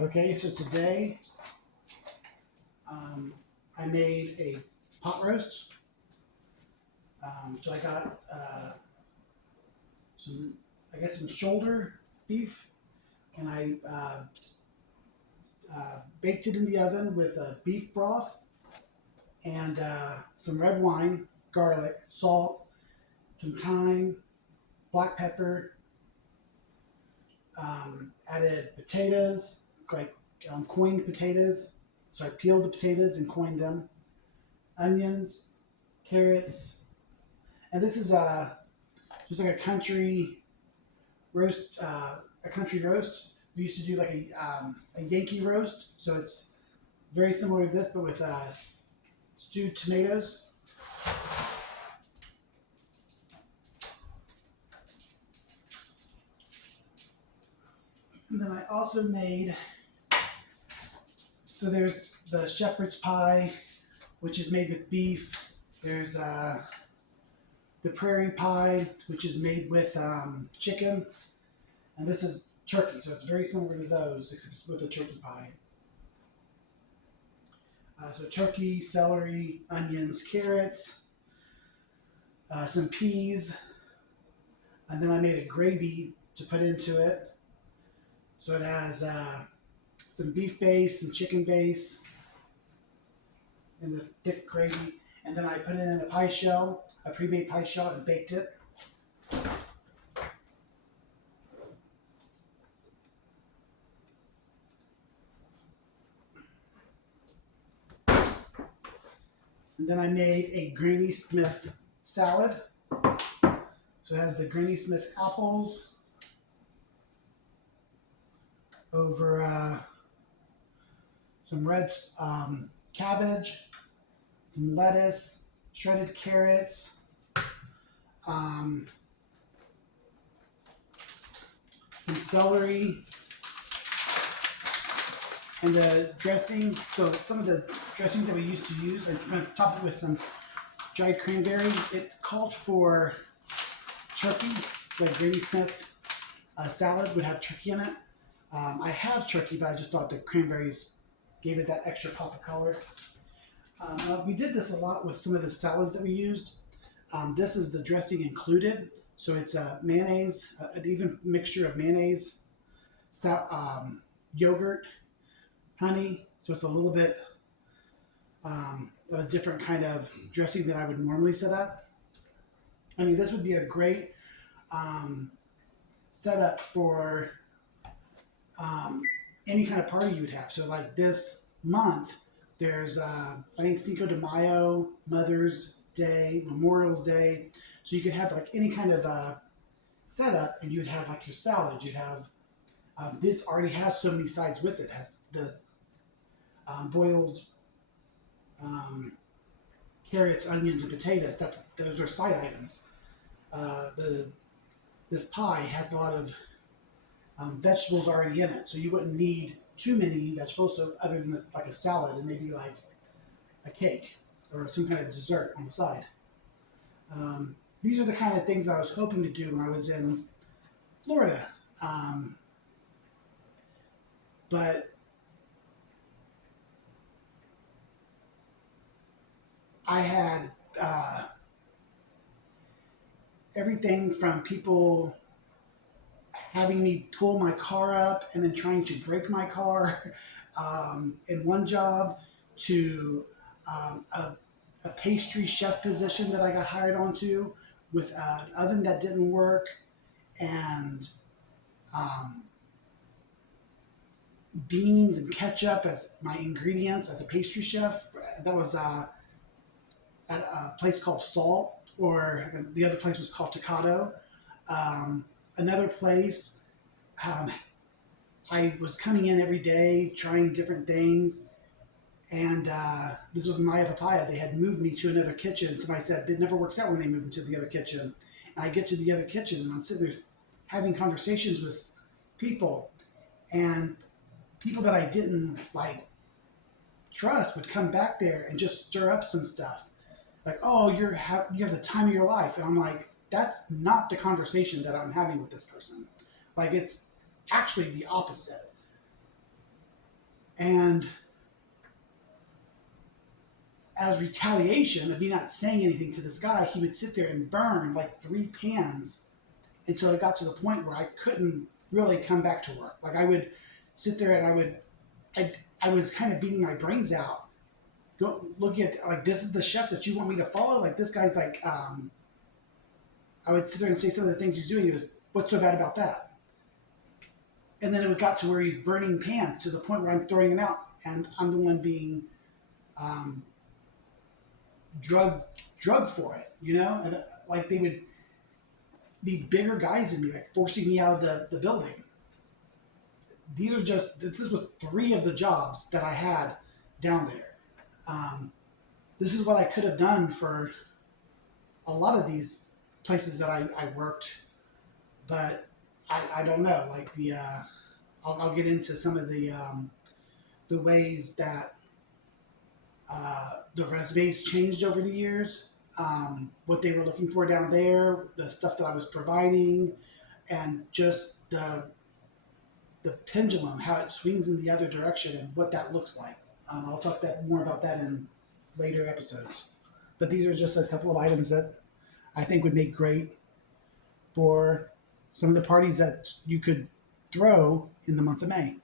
Okay, so today um, I made a pot roast. So I got some, I guess, some shoulder beef, and I baked it in the oven with beef broth and some red wine, garlic, salt, some thyme, black pepper. Added potatoes, like coined potatoes. So I peeled the potatoes and coined them. Onions, carrots, and this is just like a country roast. A country roast. We used to do like a Yankee roast, so it's very similar to this, but with stewed tomatoes. And then I also made, so there's the shepherd's pie, which is made with beef. There's the prairie pie, which is made with chicken. And this is turkey, so it's very similar to those, except it's with the turkey pie. So turkey, celery, onions, carrots, some peas, and then I made a gravy to put into it. So it has some beef base, some chicken base, in this thick gravy, and then I put it in a pie shell, a pre-made pie shell, and baked it. And then I made a Granny Smith salad. So it has the Granny Smith apples over some red cabbage, some lettuce, shredded carrots, um, some celery, and the dressing. So some of the dressings that we used to use, I'm going to top it with some dried cranberry. It called for turkey, like Granny Smith salad would have turkey in it. I have turkey, but I just thought the cranberries gave it that extra pop of color. We did this a lot with some of the salads that we used. This is the dressing included, so it's mayonnaise, an even mixture of mayonnaise, yogurt, honey. So it's a little bit a different kind of dressing than I would normally set up. I mean, this would be a great setup for any kind of party you would have. So, like this month, there's I think Cinco de Mayo, Mother's Day, Memorial Day. So you could have like any kind of setup, and you'd have like your salad. You'd have this already has so many sides with it. It has the boiled carrots, onions, and potatoes. Those are side items. This pie has a lot of vegetables already in it, so you wouldn't need too many vegetables. So other than this, like a salad and maybe like a cake or some kind of dessert on the side. These are the kind of things I was hoping to do when I was in Florida, but I had everything from people having me pull my car up and then trying to break my car in one job to a pastry chef position that I got hired onto with an oven that didn't work and beans and ketchup as my ingredients as a pastry chef. That was at a place called Salt, or the other place was called Tocado. Another place, I was coming in every day trying different things, and this was Maya Papaya. They had moved me to another kitchen. Somebody said it never works out when they move into the other kitchen. And I get to the other kitchen, and I'm sitting there having conversations with people, and people that I didn't like trust would come back there and just stir up some stuff. Like, oh, you have the time of your life. And I'm like, that's not the conversation that I'm having with this person. Like, it's actually the opposite. And as retaliation of me not saying anything to this guy, he would sit there and burn like 3 pans until it got to the point where I couldn't really come back to work. Like I would sit there and I was kind of beating my brains out, looking at like, this is the chef that you want me to follow. Like this guy's like, I would sit there and say some of the things he's doing. He goes, "What's so bad about that?" And then it got to where he's burning pans to the point where I'm throwing them out, and I'm the one being um, drugged for it. And like they would be bigger guys than me, like forcing me out of the building. This is with 3 of the jobs that I had down there. This is what I could have done for a lot of these places that I worked, but I don't know. Like I'll get into some of the ways that the resumes changed over the years, what they were looking for down there, the stuff that I was providing, and just the pendulum, how it swings in the other direction, and what that looks like. I'll talk more about that in later episodes. But these are just a couple of items that I think would make great for some of the parties that you could throw in the month of May.